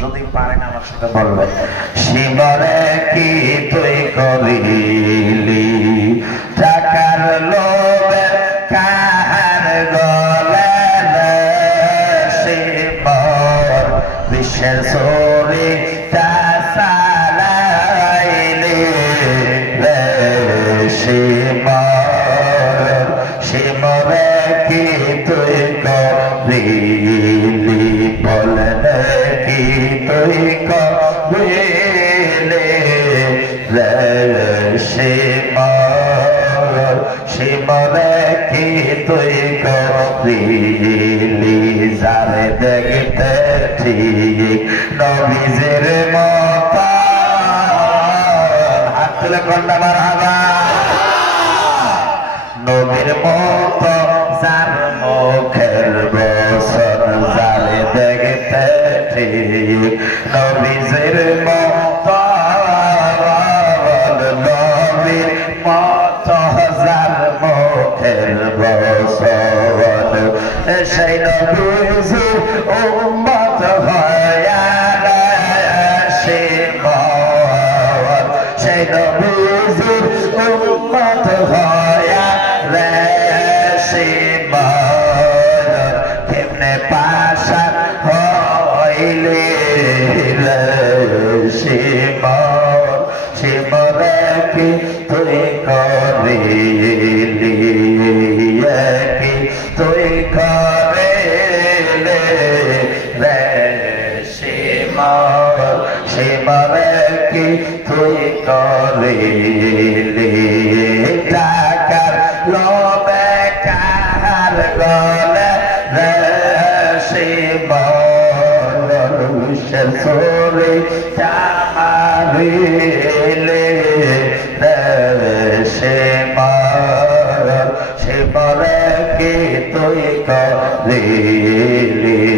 যদি পারেন আমার সাথে বলবেন, শিবরে কি তুই করিলি টাকার লোভে কাহার গলে শিবর বিশ্বের চোরি তা চালাইলি শিবর শিবরে কি তুই করিলি বলেন কি তুই করিলি শিবর শিবরে কি তুই করিলি যারে দেখতে ঠিক নবীজির মত হাত তুলে কন্যা মারহাবা নবীর মত যার মুখের বচন যারে দেখতে ঠিক নবীজির মত নবীর মত যার মুখের বচন সেই নবীজির উম্মত হইয়া শিবর সেই নবীজির উম্মত হইয়া শিবর কেমনে পাশান হইলে শিবর শিবরে কি তুই করিলি কি তুই করিলি শিবর শিবরে কি তুই করিলি টাকার লোভে কাহার গলে শিবর বিশ্বের চোরি চামারিলে শিবর শিবরে কি তুই করিলি।